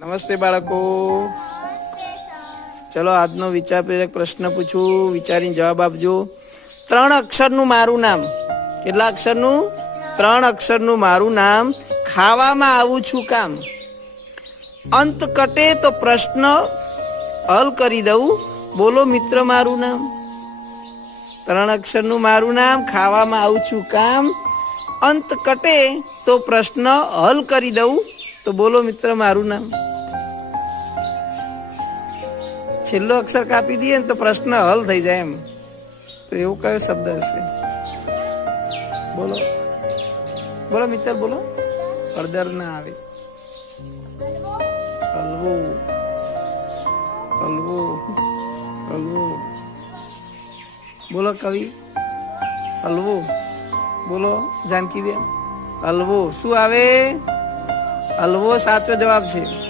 નમસ્તે બાળકો. ચલો આજનો વિચાર પ્રેરક પ્રશ્ન પૂછું, વિચારીને જવાબ આપજો. ત્રણ અક્ષરનું મારું નામ. કેટલા અક્ષરનું? ત્રણ અક્ષરનું મારું નામ. ખાવામાં આવું છું કામ. અંત કટે તો પ્રશ્ન હલ કરી દઉં. બોલો મિત્ર મારું નામ. ત્રણ અક્ષરનું મારું નામ, ખાવામાં આવું છું કામ. અંત કટે તો પ્રશ્ન હલ કરી દઉં. તો બોલો મિત્ર મારું નામ. છેલ્લો અક્ષર કાપી દઈએ ને તો પ્રશ્ન હલ થઈ જાય એમ. તો એવું કયો શબ્દ હશે? બોલો. બોલો મિત્ર, બોલો. અડદર ના આવે. હલવો. હલવો. હલવો. બોલો કવિ. હલવો. બોલો જાનકી બેન હલવો. શું આવે? હલવો સાચો જવાબ છે.